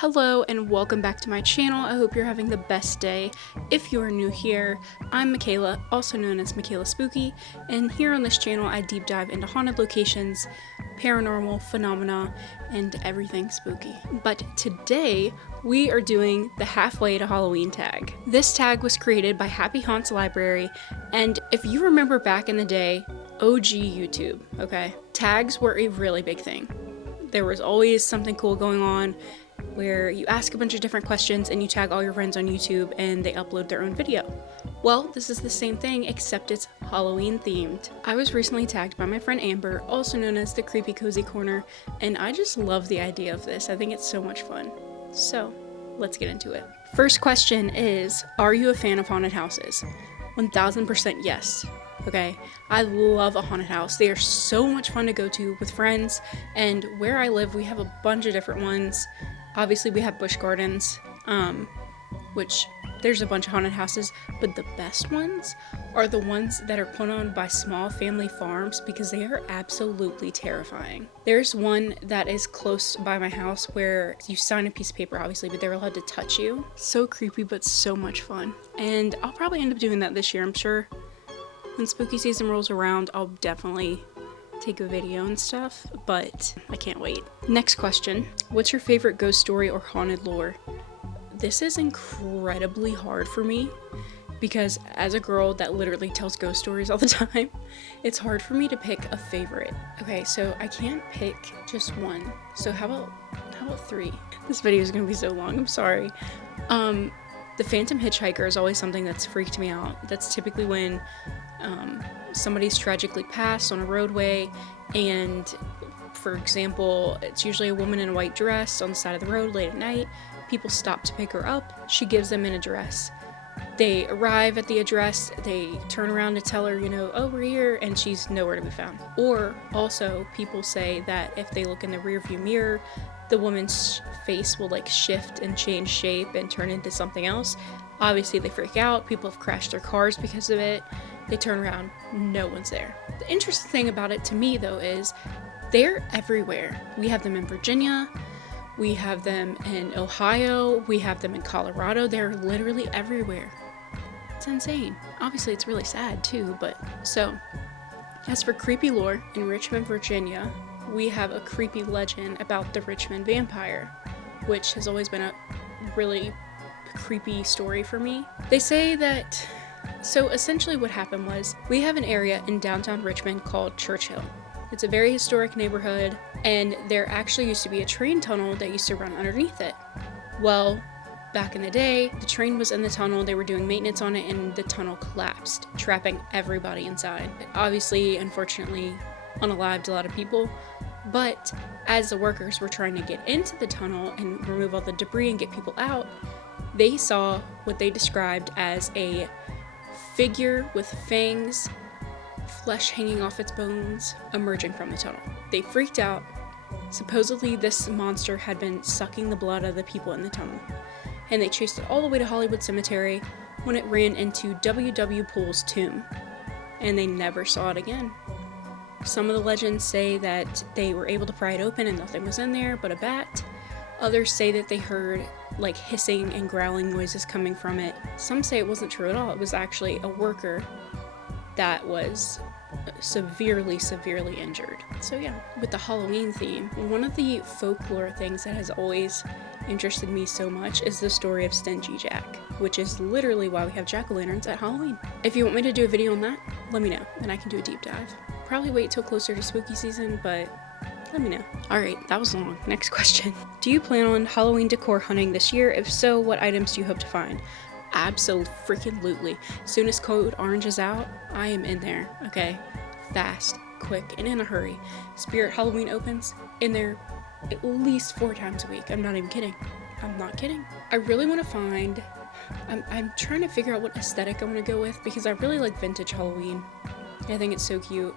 Hello and welcome back to my channel. I hope you're having the best day. If you are new here, I'm Michaela, also known as Michaela Spooky, and here on this channel I deep dive into haunted locations, paranormal phenomena, and everything spooky. But today we are doing the halfway to Halloween tag. This tag was created by Happy Haunts Library, and if you remember back in the day, OG YouTube, okay? Tags were a really big thing. There was always something cool going on where you ask a bunch of different questions and you tag all your friends on YouTube and they upload their own video. Well, this is the same thing except it's Halloween themed. I was recently tagged by my friend Amber, also known as the Creepy Cozy Corner, and I just love the idea of this. I think it's so much fun. So, let's get into it. First question is, are you a fan of haunted houses? 1000% yes. Okay, I love a haunted house. They are so much fun to go to with friends, and where I live we have a bunch of different ones. Obviously we have Busch Gardens, which there's a bunch of haunted houses, but the best ones are the ones that are put on by small family farms because they are absolutely terrifying. There's one that is close by my house where you sign a piece of paper, obviously, but they're allowed to touch you. So creepy, but so much fun. And I'll probably end up doing that this year, I'm sure. When spooky season rolls around, I'll definitely take a video and stuff, but I can't wait. Next question. What's your favorite ghost story or haunted lore? This is incredibly hard for me because as a girl that literally tells ghost stories all the time, it's hard for me to pick a favorite. Okay, so I can't pick just one. So how about three? This video is gonna be so long, I'm sorry. The Phantom Hitchhiker is always something that's freaked me out. That's typically when somebody's tragically passed on a roadway, and for example, it's usually a woman in a white dress on the side of the road late at night. People stop to pick her up. She gives them an address. They arrive at the address, they turn around to tell her, oh, we're here, and she's nowhere to be found. Or also, people say that if they look in the rearview mirror, the woman's face will like shift and change shape and turn into something else. Obviously they freak out, people have crashed their cars because of it. They turn around, no one's there. The interesting thing about it to me though is they're everywhere. We have them in Virginia, we have them in Ohio, we have them in Colorado. They're literally everywhere. It's insane. Obviously it's really sad too, but so. As for creepy lore, in Richmond, Virginia, we have a creepy legend about the Richmond vampire, which has always been a really creepy story for me. They say that, so essentially what happened was, we have an area in downtown Richmond called Churchill. It's a very historic neighborhood, and there actually used to be a train tunnel that used to run underneath it. Well, back in the day, the train was in the tunnel, they were doing maintenance on it, and the tunnel collapsed, trapping everybody inside. It obviously, unfortunately, unalived a lot of people, but as the workers were trying to get into the tunnel and remove all the debris and get people out, they saw what they described as a figure with fangs, flesh hanging off its bones, emerging from the tunnel. They freaked out. Supposedly this monster had been sucking the blood of the people in the tunnel, and they chased it all the way to Hollywood Cemetery when it ran into W.W. Poole's tomb, and they never saw it again. Some of the legends say that they were able to pry it open and nothing was in there but a bat. Others say that they heard like hissing and growling noises coming from it. Some say it wasn't true at all. It was actually a worker that was severely injured. So yeah, with the Halloween theme, one of the folklore things that has always interested me so much is the story of Stingy Jack, which is literally why we have jack-o'-lanterns at Halloween. If you want me to do a video on that, let me know and I can do a deep dive. Probably wait till closer to spooky season, but let me know. Alright, that was long. Next question. Do you plan on Halloween decor hunting this year? If so, what items do you hope to find? Absolutely. Soon as Code Orange is out, I am in there, okay? Fast, quick, and in a hurry. Spirit Halloween opens in there at least 4 times a week. I'm not even kidding. I'm not kidding. I really want to find, I'm trying to figure out what aesthetic I want to go with because I really like vintage Halloween. I think it's so cute.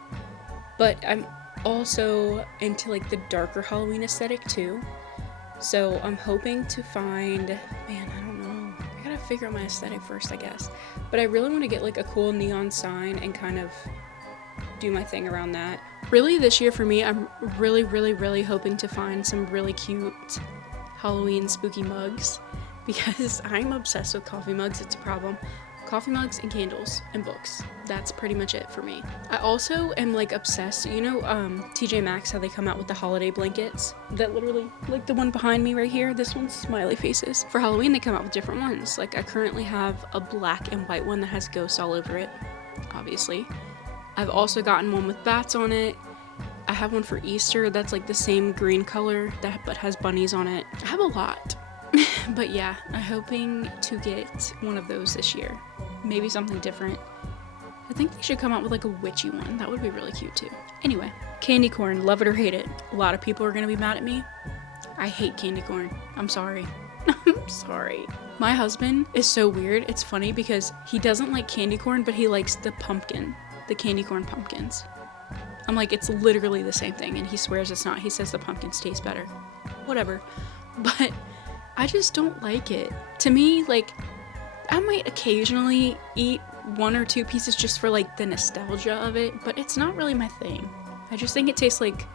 But I'm also into like the darker Halloween aesthetic too. So I'm hoping to find, man, I don't know. I gotta figure out my aesthetic first, I guess. But I really want to get like a cool neon sign and kind of do my thing around that. Really this year for me, I'm really hoping to find some really cute Halloween spooky mugs because I'm obsessed with coffee mugs. It's a problem. Coffee mugs and candles and books. That's pretty much it for me. I also am like obsessed. You know, TJ Maxx, how they come out with the holiday blankets that literally, like the one behind me right here, this one's smiley faces. For Halloween, they come out with different ones. Like I currently have a black and white one that has ghosts all over it, obviously. I've also gotten one with bats on it. I have one for Easter that's like the same green color but has bunnies on it. I have a lot. But yeah, I'm hoping to get one of those this year. Maybe something different. I think they should come out with like a witchy one. That would be really cute too. Anyway, candy corn, love it or hate it. A lot of people are gonna be mad at me. I hate candy corn. I'm sorry. I'm sorry. My husband is so weird. It's funny because he doesn't like candy corn, but he likes the candy corn pumpkins. I'm like, it's literally the same thing, and he swears it's not. He says the pumpkins taste better. Whatever. But I just don't like it. To me, like, I might occasionally eat 1 or 2 pieces just for like the nostalgia of it, but it's not really my thing. I just think it tastes like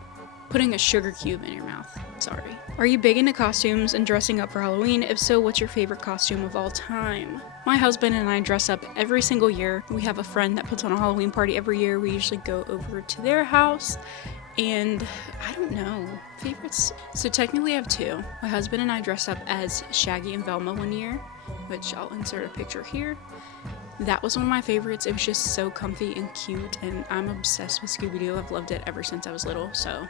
putting a sugar cube in your mouth. Sorry. Are you big into costumes and dressing up for Halloween? If so, what's your favorite costume of all time? My husband and I dress up every single year. We have a friend that puts on a Halloween party every year. We usually go over to their house, and I don't know. Favorites? So technically I have 2. My husband and I dressed up as Shaggy and Velma one year, which I'll insert a picture here. That was one of my favorites. It was just so comfy and cute, and I'm obsessed with Scooby-Doo. I've loved it ever since I was little, so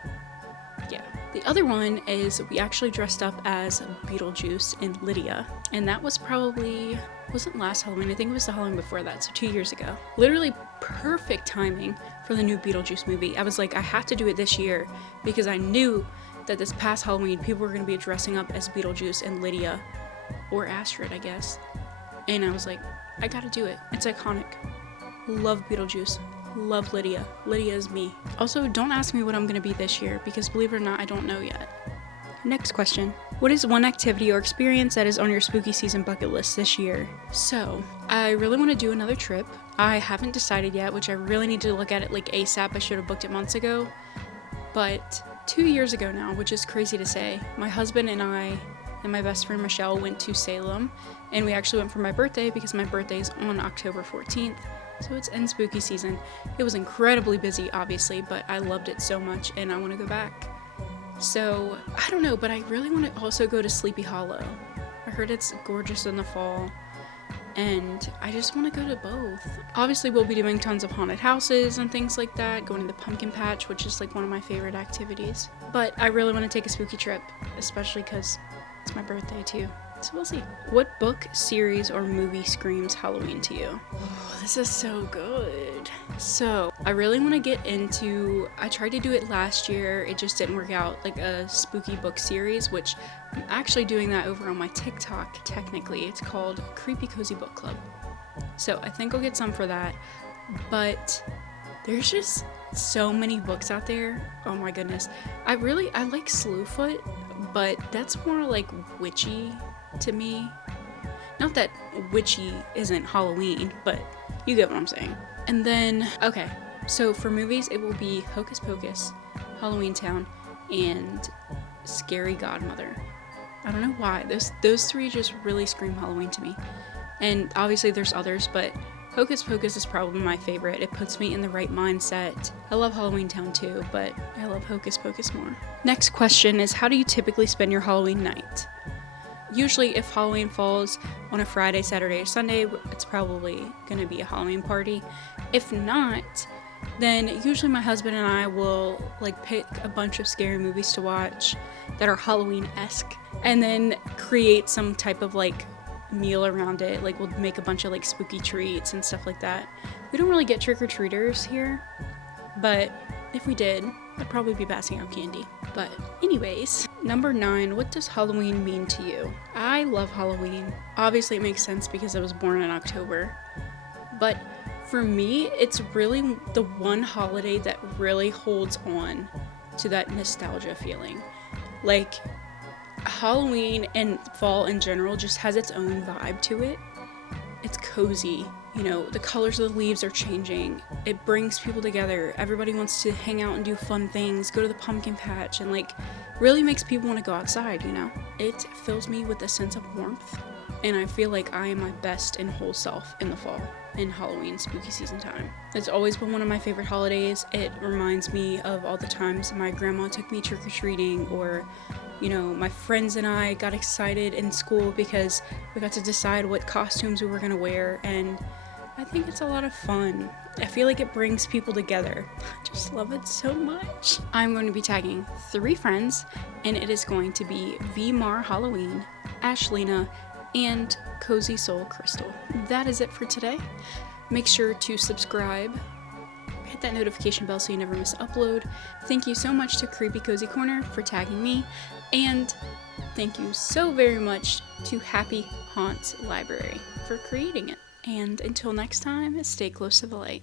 yeah. The other one is we actually dressed up as Beetlejuice and Lydia, and that was probably, wasn't last Halloween, I think it was the Halloween before that, so 2 years ago. Literally perfect timing for the new Beetlejuice movie. I was like, I have to do it this year because I knew that this past Halloween people were going to be dressing up as Beetlejuice and Lydia, or Astrid, I guess, and I was like, I gotta do it. It's iconic. Love Beetlejuice. Love Lydia. Lydia is me. Also, don't ask me what I'm gonna be this year because believe it or not, I don't know yet. Next question. What is one activity or experience that is on your spooky season bucket list this year? So, I really want to do another trip. I haven't decided yet, which I really need to look at it like ASAP. I should have booked it months ago. But 2 years ago now, which is crazy to say, my husband and I and my best friend Michelle went to Salem, and we actually went for my birthday because my birthday is on October 14th. So it's in spooky season. It was incredibly busy, obviously, but I loved it so much and I want to go back. So, I don't know, but I really want to also go to Sleepy Hollow. I heard it's gorgeous in the fall, and I just want to go to both. Obviously, we'll be doing tons of haunted houses and things like that, going to the pumpkin patch, which is like one of my favorite activities. But I really want to take a spooky trip, especially because it's my birthday too. So we'll see. What book, series, or movie screams Halloween to you? Oh, this is so good. So, I really want to get into, I tried to do it last year, it just didn't work out, like a spooky book series, which I'm actually doing that over on my TikTok, technically. It's called Creepy Cozy Book Club. So, I think I'll get some for that, but there's just so many books out there. Oh my goodness. I like Slewfoot, but that's more like witchy to me. Not that witchy isn't Halloween, but you get what I'm saying. And then, okay, so for movies, it will be Hocus Pocus, Halloween Town, and Scary Godmother. I don't know why. Those 3 just really scream Halloween to me. And obviously there's others, but Hocus Pocus is probably my favorite. It puts me in the right mindset. I love Halloween Town too, but I love Hocus Pocus more. Next question is, how do you typically spend your Halloween night? Usually if Halloween falls on a Friday, Saturday, or Sunday, it's probably going to be a Halloween party. If not, then usually my husband and I will like pick a bunch of scary movies to watch that are Halloween-esque and then create some type of like meal around it. Like we'll make a bunch of like spooky treats and stuff like that. We don't really get trick-or-treaters here, but if we did, I'd probably be passing out candy. But anyways, number 9, what does Halloween mean to you? I love Halloween. Obviously it makes sense because I was born in October. But for me, it's really the one holiday that really holds on to that nostalgia feeling. Like, Halloween and fall in general just has its own vibe to it. It's cozy, You know, the colors of the leaves are changing. It brings people together. Everybody wants to hang out and do fun things, go to the pumpkin patch, and like really makes people want to go outside, you know? It fills me with a sense of warmth, and I feel like I am my best and whole self in the fall, in Halloween spooky season time. It's always been one of my favorite holidays. It reminds me of all the times my grandma took me trick-or-treating, or you know, my friends and I got excited in school because we got to decide what costumes we were gonna wear, and I think it's a lot of fun. I feel like it brings people together. I just love it so much. I'm going to be tagging 3 friends, and it is going to be VMar Halloween, Ashlina, and Cozy Soul Crystal. That is it for today. Make sure to subscribe, hit that notification bell so you never miss an upload. Thank you so much to Creepy Cozy Corner for tagging me, and thank you so very much to Happy Haunts Library for creating it. And until next time, stay close to the light.